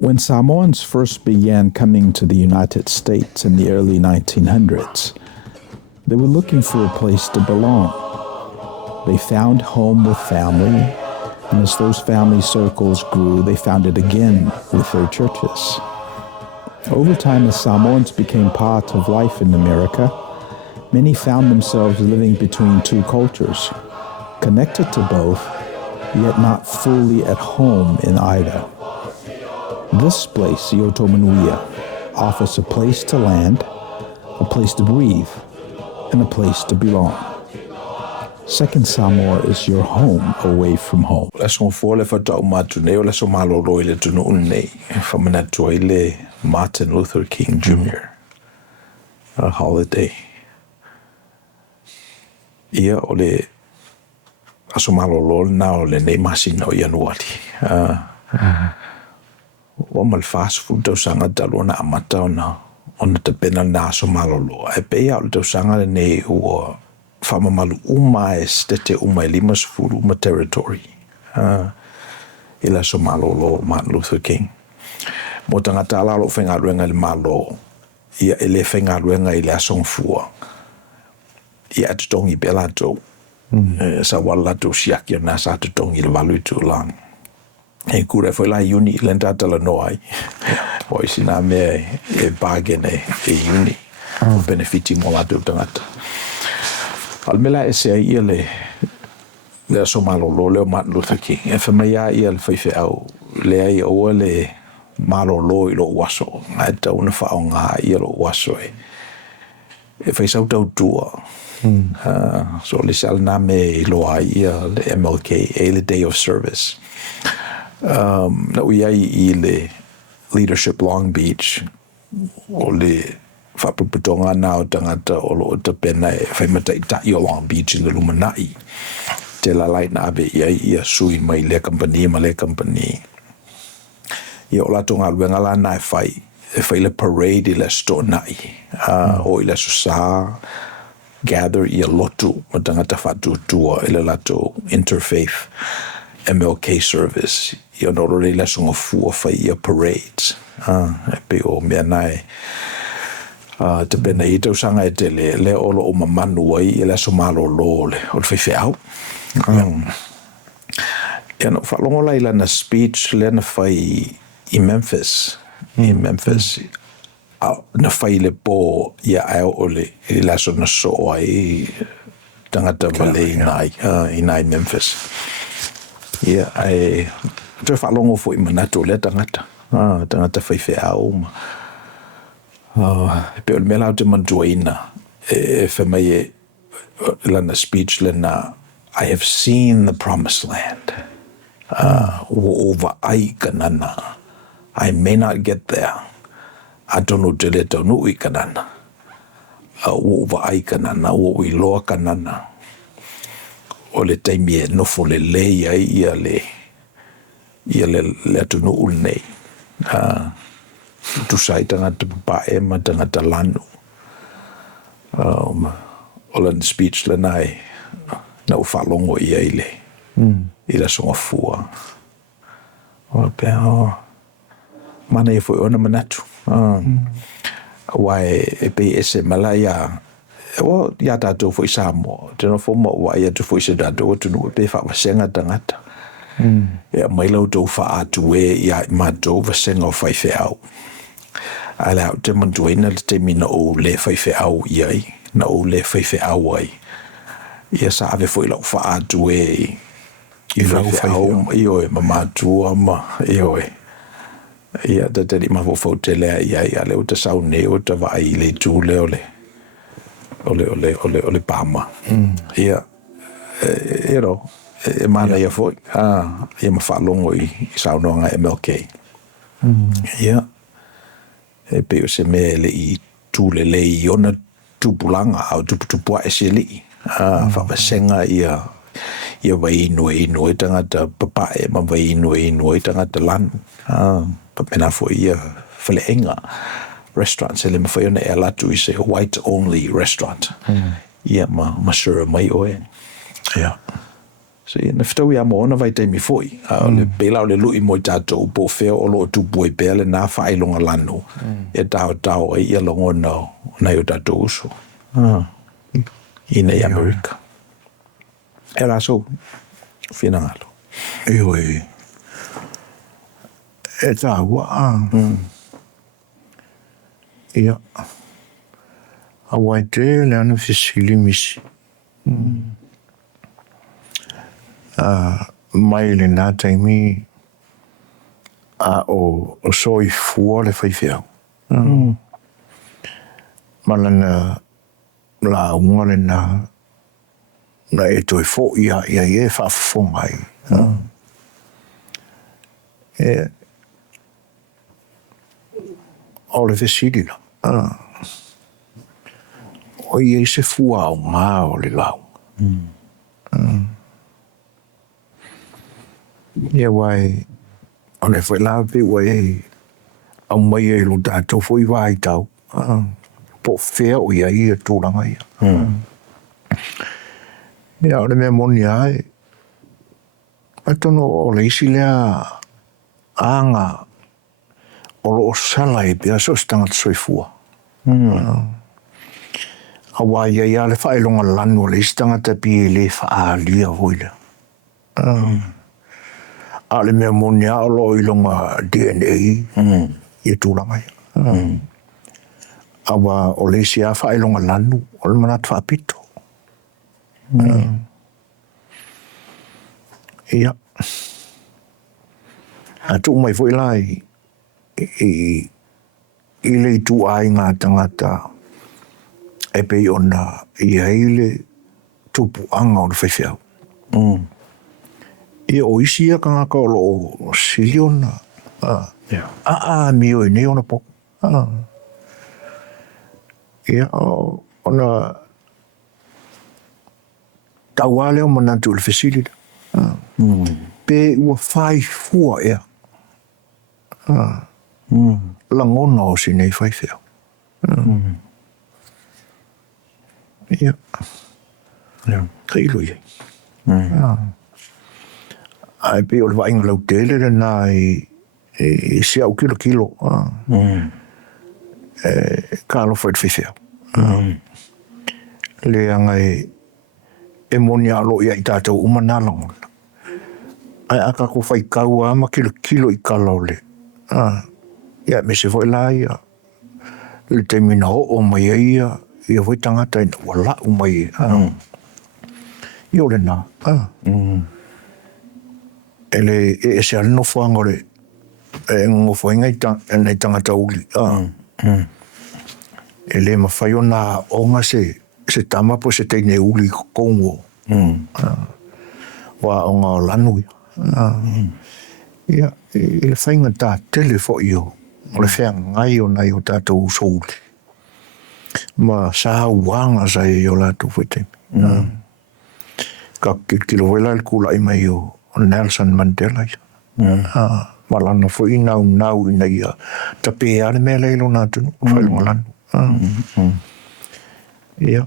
When Samoans first began coming to the United States in the early 1900s, they were looking for a place to belong. They found home with family, and as those family circles grew, they found it again with their churches. Over time, as Samoans became part of life in America, many found themselves living between two cultures, connected to both, yet not fully at home in either. This place, Manuia, offers a place to land, a place to breathe, and a place to belong. Second Samoa is your home away from home. Laso fole fa tau matu nei o laso malolo ile tunu unei fa manatua ile Martin Luther King Jr. A holiday. Ia ole aso malolo na ole nei masino Januari. O mal fast food tau sanga talona amata ona te pena na aso malolo. E pea ole tau sanga nei ua whamamalu uma e stete uma e lima sufuru uma territory. Ila so malolo Martin Luther King. Mo tangata alalo whengaruenga le malo. Ia ele whengaruenga i le asong fua. Ia atutongi belato. Sa walato siakia na sa atutongi le walu tu lang. E kure foi la uni lenta tala noai. O isina me e bargain e uni. Benefiti mo la tangata. Almela e se ia le aso malolo leo Martin Luther King. E whamaya ia le whaifeau. Le ai oa le malolo i lo waso. Ngai tau na whao ngā ia lo waso e. E whaisau tau tua. So le salna me loa ia le MLK, e le Day of Service. Na uiai i le Leadership Long Beach. O le whapuputonga nā o tangata o lo ta pena e whaimata i tai o Long Beach i le lumanai. Te lalai na abe ia sui mai le company ma le company. Ia o la tonga luenga la na e whai le parade i le sto nai. O i le susa gather ia lotu ma tangata whatutua i le lato interfaith MLK service. Ia noro le la songa fua whai ia parades. E pe o mea nai te bena i tau sanga e te le olo o Mamanu i le so malo lo le o le whaiwheau. Ia no whalongo lai lana speech le na whai i Memphis. I Memphis. Na whai le po ia ao o le i laso na soa i tangata wale i nai Memphis. Ia ai te whalongo fo i manato le tangata. Tangata whaiwheau ma. Pe o le mea lau te mantuaina e whamai e lana speech lana I have seen the promised land. Over ai kanana. I may not get there. I don't know te le tau nui kanana. Over ai kanana, o i loa kanana. O le taimi e nofo le lei ai ia le atu no ulnei. Tu sai tangata pae ma tangata lanu. O le speech le nai na u whalongo ia ile. I la songa fua. O pe mana e foi ona manatu. Wai e pe ese malaya. O ia tatou foi Samoa. Tena fo mo wai atu foi se tatou atu no pe wha wasenga tangata. Ia mai lau tau wha atu e ia matou wasenga o whaifeau. Ala au te mantuaina le te mina o le whaifeau iai. Na o le whaifeau ai. Ia sa ave foi lau wha atu e i whaifeau. Io e mamatua ma. Io e. Ia ta te lima fo te lea iai. Ale o ta sau ne o ta vai le tu le ole pama. Ia. E mana ia foi. Ia ma whalongo i saunonga MLK. Ia. E pe o se me le i tūle le i ona tupulanga au tupua e se li. Whawasenga ia wai inu e tangata papae ma wai inu e tangata lanu. Pa mena fo ia whaleenga restaurant se le mawhai ona e latu i se white only restaurant. Ia ma sura mai oe. Yeah. Se na fitau ia mo na vai te mi foi. Le pela le lui mo tatou po feo o lo tu boi pele na fai longa lano. E tau ai ia longo na yo tatou uso. Ina i Amerika. Era so fina ngalo. Ioi. E taua. Ia. Awai te le anu fisili misi. Mai le nā taimi o soi fua le whaifeau. Malana la unga le na e toi fo ia e whaafonga ai. O le fisili la. O i se fua o ngā o le lau. Ia wai, o le whai la pe wai au mai e lo tātou fo i wai tau. Po whea o ia i e tūranga ia. Ia o le mea moni ai. Atono o le isi lea anga o lo o sala e pia so stangata soifua. Awa ia le whaelonga lanu le istangata pi le whaalia hoila. A le mea moni a lo ilonga DNA i tūranga ia. Awa o le isi a whaelonga lanu o le manat whaapito. Ia. A tu mai foi lai i le tu ai ngā tangata e pei ona i heile tupu anga o le whaiwhau. Ia o isi ia ka ngaka o lo siliona. Mi o i ne ona po. Ia ona tauale o manatu le whesilida. Pe ua whaifua ea. Langona o si nei whaifeau. Ia. Kailo iei. Ai pe o le wainga lau tele le nā i se au kilo. Ka alo whait whaifeau. Le angai e moni alo ia i tātou umana langona. Ai aka ko whai kau ama kilo i kalau le. Ia me se foi la ia. Le te mina o mai ia. Ia foi tangata ina wala o mai. Ia le nā. Ele e se alino whanga le. E ngofo inga i tangata uli. Ele ma whai o nā onga se tamapo se teine uli kongo. Wa onga o lanu ia. Ia, le whainga tā tele fo i o. O le whea ngai o nei o tātou souli. Ma sa wanga sa e o lātou whetemi. Ka kilo wela le kula i mai o Nelson Mandela ia. Malana fo i nau i nei ia. Ta pe ale mea leilo nātunu. Whailunga lanu. Ia.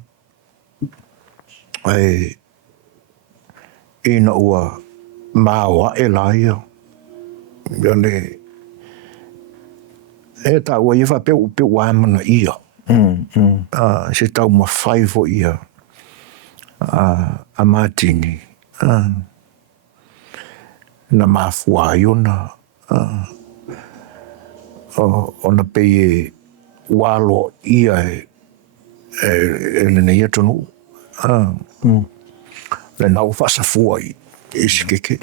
Ai ina ua mawa e la ia. Ia le e ta ua ia pe wamana ia. Se tau mawhai fo ia. A Martini. Na mafua iona. Ona peye walo ia e le nei atonu. Le nau whasafua i sikeke.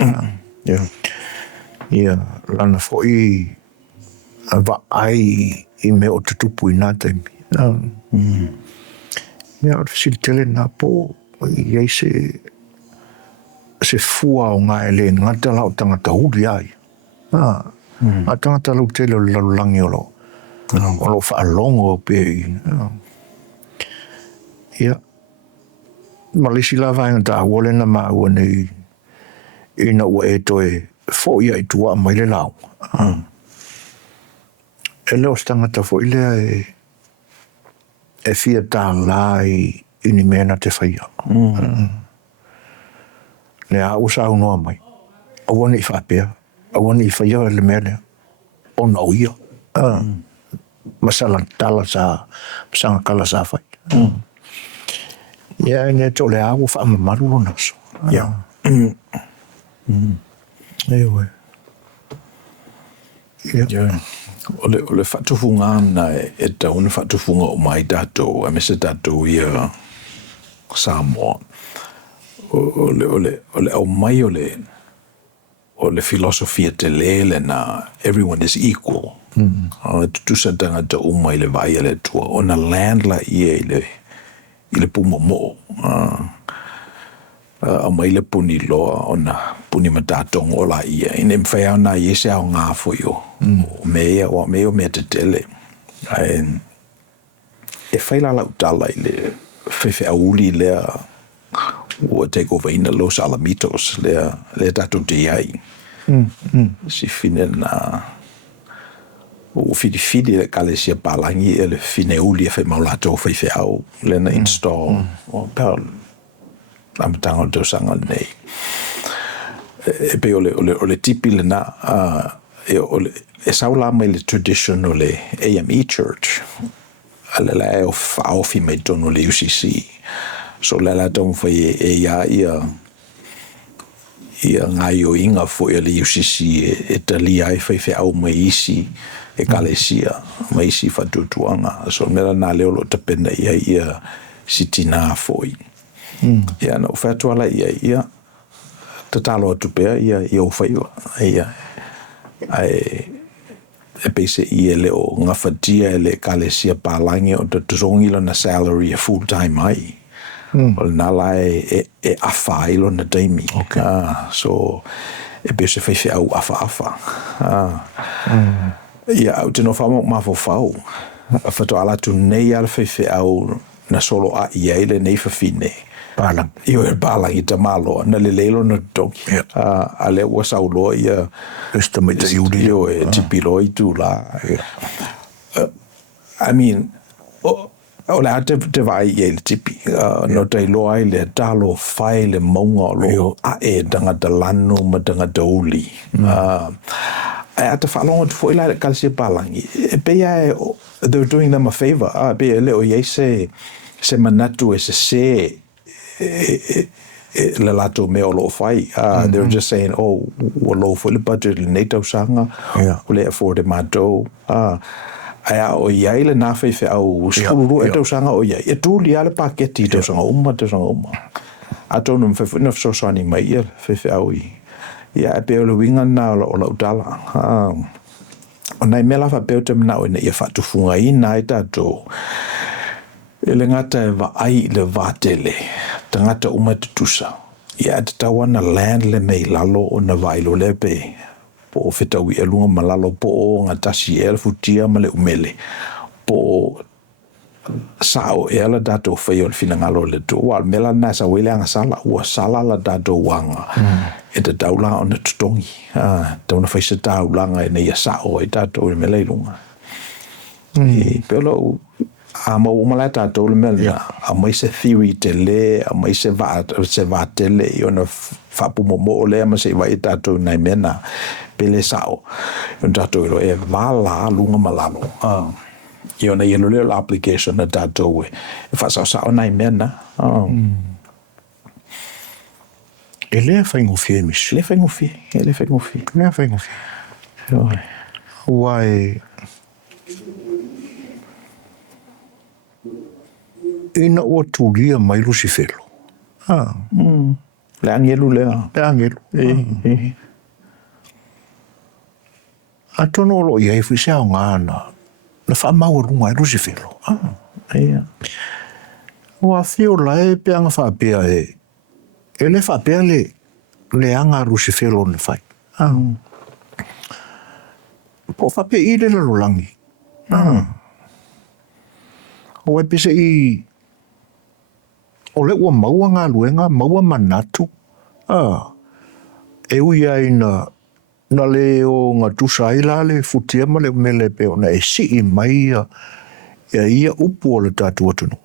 Ia lana fo i va ai i me o te tupu i nā taimi. Mea o te silitele nā po iei se fua o ngā ele ngata lau tangata huli ai. A tangata lau tele o lalulangi o lo. O lo whaalongo o pe i. Ia. Malisi la vainga tā wole na maa nei ina ua e toe fo ia i tua mai le lau. E leo stangata fo ilea e fia tā lai ini mena te whaia. Le a usa unoa mai. Awana I whapea. Awana I whaia le mea lea. O na uia. Masala tala sa, masanga kala sa whai. Ia ne to le a u wha mamaru o naso. Ia. Ewe. Ia. O le whatufunga na e tauna whatufunga o mai tātou, a mese tātou ia Samoan. O le au mai o le filosofia te lele na everyone is equal. O tutusa tangata umai le vai le tua. O na land la ia I le pumomo. A mai le puni loa o na puni matatong o la ia. Ine mwhea na iese au ngā fo o mea te tele. E whaila lau tala I le whewhe auli lea ua take over ina Los Alamitos lea tatou te iai. Si fine na o fidi le kalesia palangi e le fine uli e whai maulatou whewhe au le na install o pēr amatanga o tau sanga nei. E pe o le tipi le na e saula mai le tradition o le AME Church ale la e o whaofi mai tono le UCC. So le la tau whai ia ngai o inga fo le UCC e tali ai whai au mai isi e kalesia mai isi whatutuanga. So mera nā leo lo tapena ia sitina foi. Ia na whatuala ia tatalo atupea ia o whaiwa. Ia e pese ia leo ngawhatia le kalesia palangi o te tuzongilo na salary a full time ai. O le nala e awhailo na taimi. So e pese whaiwhi au afa. Ia au tino whamok mawhau. A whatuala tu nei ala whaiwhi au na solo a ia le nei whawhine. Palang. Io e palang I tamalo. Na le leilo na toki. A le ua saulo ia. Estimate iuri. Io e tipilo I tu la. I mean, o le te vai I le tipi. No te loa I le talo fai le maunga lo a e tangata lanu ma tangata uli. E ata whalonga tu fo ila le kalsia palangi. E peia they're doing them a favor. Peia leo I se manatu e se le lato me o lo fai. They're just saying, oh, wa lo fo le budget le nei tau sanga. O le afford e matou. Aia o iai le nā whaiwhi au skulu e tau sanga o iai. E tūli ale paketi tau sanga uma. A tonu mwhaiwhi na whasosani mai ia whaiwhi au I. Ia e peo le winga na o la utala. O nai mela wha peo te mna o ina ia whatufunga I nā I tātou. E le ngata e wa ai le vātele. Tangata uma te tusa. Ia te tawana land le mei lalo o na vailo le pe. Po o whetau I lunga malalo po o ngā tasi e futia ma le umele. Po sao e ala dato whai o le whinangalo le tō. Wal mela nasa wele anga sala. Ua sala la dato wanga. E te taula o na tutongi. Tauna whai se taulanga e na ia sao e dato le mele lunga. Pelo a mo umala dato le mele. A mai se theory te le. A mai se vātele I ona whapu mo le ama se vai dato nai mena. Pele sao. Yon dato ilo e wala lunga malalo. Io na yelo le application na dato e fa sa nai mena. E le whaingofie mis. Le whaingofie. Le whaingofie. Le whaingofie. Wai ina ua tūlia mai lusi whelo. Le angelu lea. Le angelu. A tono olo I ai whise au ngāna. Na whamau runga I lusi whelo. Ua whio lai pe anga whapea e. E le whapea le anga lusi whelo ne whai. Po whapea I le lalulangi. O e pise I o le ua maua ngā luenga, maua manatu. E ui ai na le o ngā tusa ila le futia ma le mele pe o na e si I mai ia upu o le tātua tunu.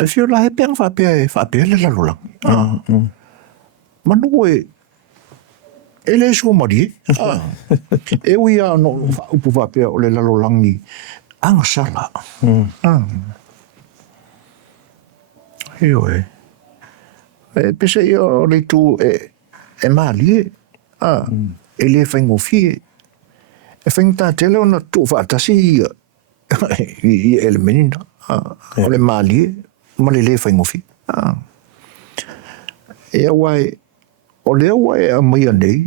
E whio la he peang whapea le lalulang. manu e le so mari e wia no upu va pe o le lalo langi anga sala e pese o le tu e mali e le faingo fie e fainta tele ona tu va tasi i ele menina o le mali ma le faingo fie e wai o le wai a mai nei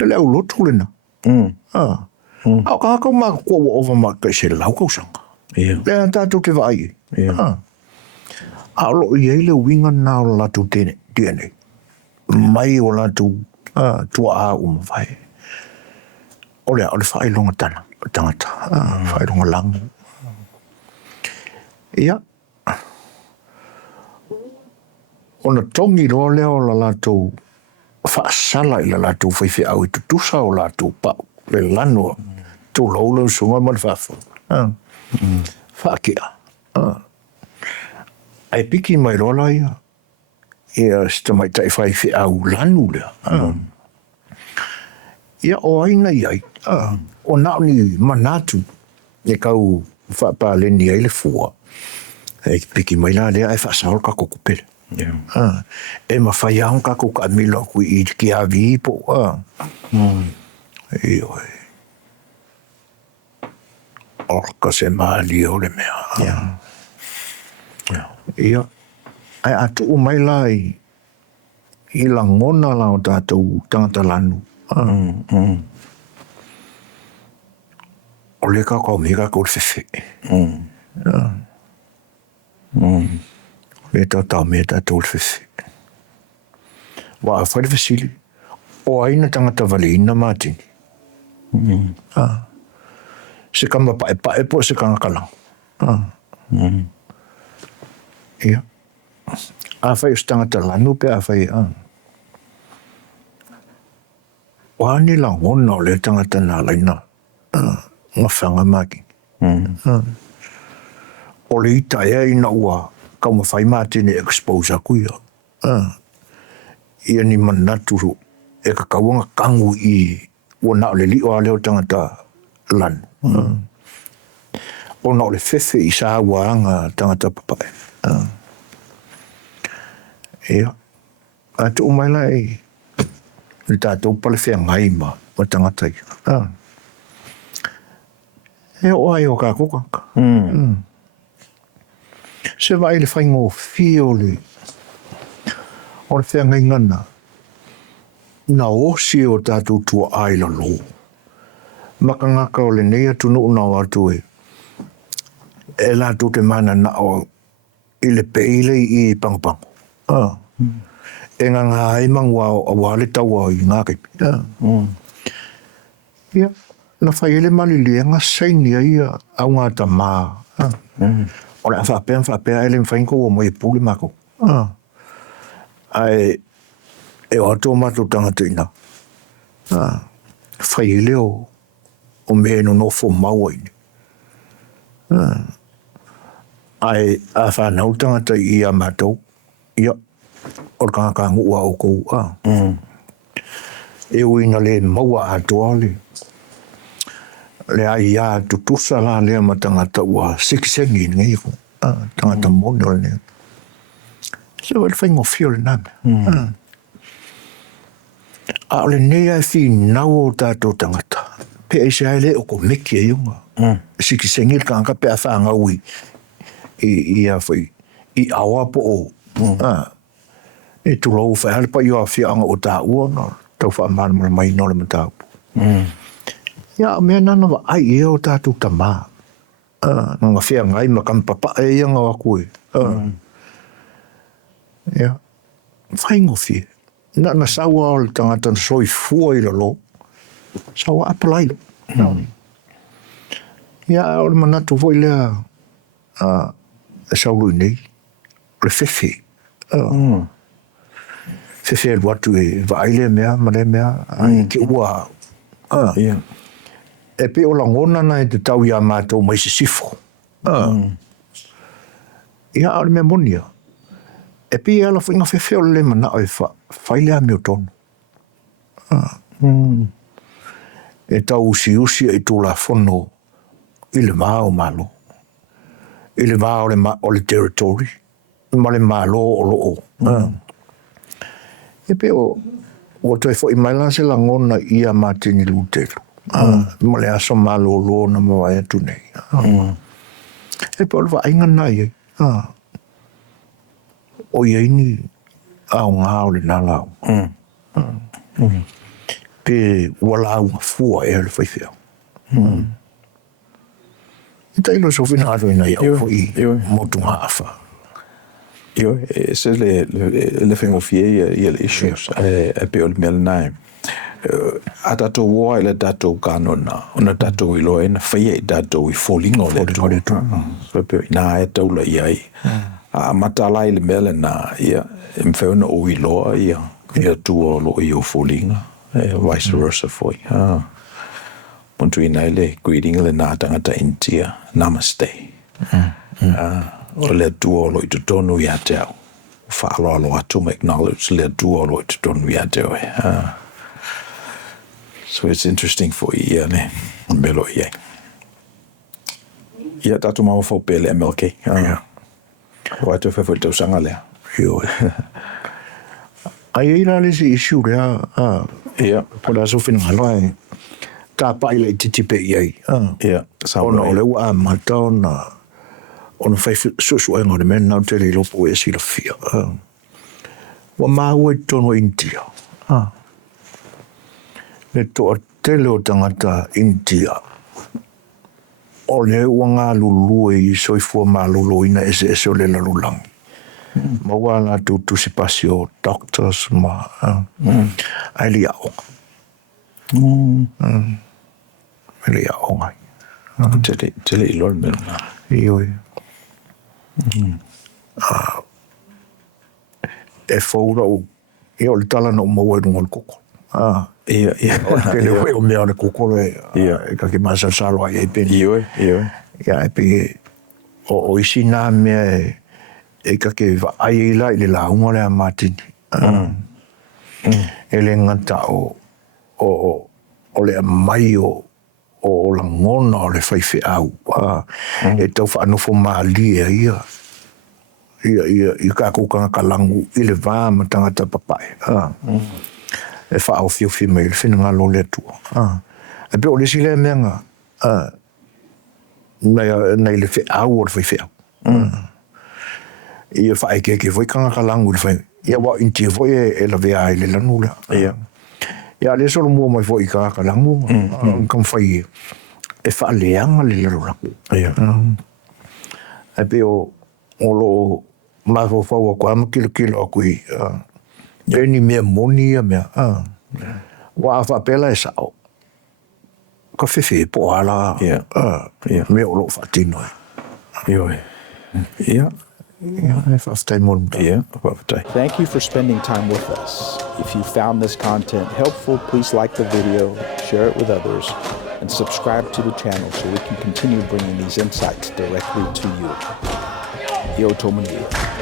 e le lo tulina au ka ma ko over ma ka se lau ko sanga le anta tu te vai a lo ye le winga na la tu te DNA mai o la tu tu a vai o le fai longa tangata fai longa lang ia ona tongi lo le o la tu fa sala ila la tu fai au tu sa o la tu pa le lano tu lo sunga mal fa fa kia ai piki mai rola ia sta mai tai fai au lanu le ia o aina ia o na ni manatu e kau fa pa le ni ele fua e piki mai la le ai fa sa ka ko pele e ma fai an ka ko ka milo ku I ki a vi po o ka se mali o le mea ia ai atu o mai lai I la ngona la o tātou tangata lanu o le ka kau mega ko le fefe le tau me tātou le fefe wa a whare fasili o aina tangata vale ina matini se kama pae po se kanga kalang ia a whai tangata lanu pe a whai wa ni la ngona o le tangata na laina nga whanga maki o le ita e ina ua kau ma whai matini expose a kuia ia ni manatu e ka kauanga kangu I o na o le li o leo tangata lanu o na o le fefe I sa waanga tangata papae ia a tu umai lai le tātou pale whea ngai ma tangata e o ai o ka kukanka se vai le whaingo fio le o le whea ngai ngana na osi o tātou tua ai la lo maka ngaka o le neia tunu una o atu e la tu te mana na o I le peile I pangapango e nganga ai mangua o wale taua I ngake ia na whai ele mali lienga saini ia au ngata maa o le whapea ele mwhainko o mo I puli mako ai e o ato matu tangata ina whai ele o me no fo maua ini ai a whanau tangata I a matou ia o kanga ngua o kou e uina le maua atoa le ai a tutusa la le matangata ua sikisengi ngai ko tangata moni o le se wale whaingo fio le name a ole nea e fi nau o tātou tangata pe e se aile o ko meki e iunga sikisengi le kanga pe a whaanga ui I a whai I awa po o e tu lau whai hale pa I a whianga o tā ua no tau wha mana mai no le matau ia mea nana wa ai e o tātou tamā nga whia ngai ma kam papa e ianga wa koe ia whaingo whia na sawa o le tangata na soi fua I lo sawa apalai lo ia o le manatu foi lea saulu nei le fefe fefe e watu e vaile mea mare mea ke ua e pe o langona na e te tau ia mātou mai se sifo ia o le mea monia E pi ala whinga whewheo le mana o e whailea meo tonu. E tau usi e tū la whono i le maa o malo. I le maa o le territory. Ma le malo o lo o. E pe o toi fo i maila se la ngona ia matini lutelu. Ma le aso malo lo na mawa e tu nei. E pe o le wa ainga nai. O iei ni au ngā o le nalau. Pe wala au fua e le whaifea. I tailo so whina aro ina iau fo i motu ngā awha. Jo, så le fengo fie i le issues e pe o le mea nai. A tatou woa i le tatou kanona, ona tatou i loa ina whaia i tatou i fōlinga o le tō. So pe i nā e taula i ai. A matala i le mea le nā ia, e mwheuna o i loa ia tua o lo i o fōlinga. Vice versa foi. Puntu i nai le greeting le nā tangata India. Namaste. O le tua o lo i tutonu i ate au. Whaaloalo atu ma acknowledge le tua o lo i tutonu i ate au. So it's interesting for ia ne. Melo ia. Ia tatu mau fau pe le MLK. O atu whewhoi tau sanga lea. Io. Ai ira le si issue rea. Ia. Pola so whina haloa e. Ka pai le titipe iai. Ia. Ona o le ua mata ona. Ona whai susu e ngore mena nau te le lopo e sila fia. Wa maua i tono India. Le toa tele o tangata India. O le ua ngā lulu e i soifua mā lulu ina ese o le lalulangi. Ma ua ngā tusi pasi o doctors ma. Ai li a onga. Ai li a onga. Tele i lor mena. Ioi. E whaura o e o le talana o maua e runga le koko. Ia. Ke le whai o mea le koko le e ka ke masa salwa e peni. Ioi. Ia e pe o isi nā mea e ka ke ai i la i le launga le a matini. E le ngata o le mai o la ngona o le whaife au. E tau whaanofo maali e ia. Ia ka kukanga kalangu i le vāma tangata papai. E whaau whiu mai le whina ngā lo le tua. E pe o le si le meanga nei le whiau o le whaife au. Ia whae ke voi kanga kalangu le whai. Ia wa inti voi e la vea i le lanula. Ia le solo mua mai voi kanga kalangu. Kam whai e whaaleanga le lanula. E pe o lo mafo whau a kua kilo a kui. Eni mea moni a mea. Wa a whapela e sao. Ka whiwhi po ala. Mea o lo whatino. Ia. Thank you for spending time with us. If you found this content helpful, please like the video, share it with others, and subscribe to the channel so we can continue bringing these insights directly to you. Yo Manuia.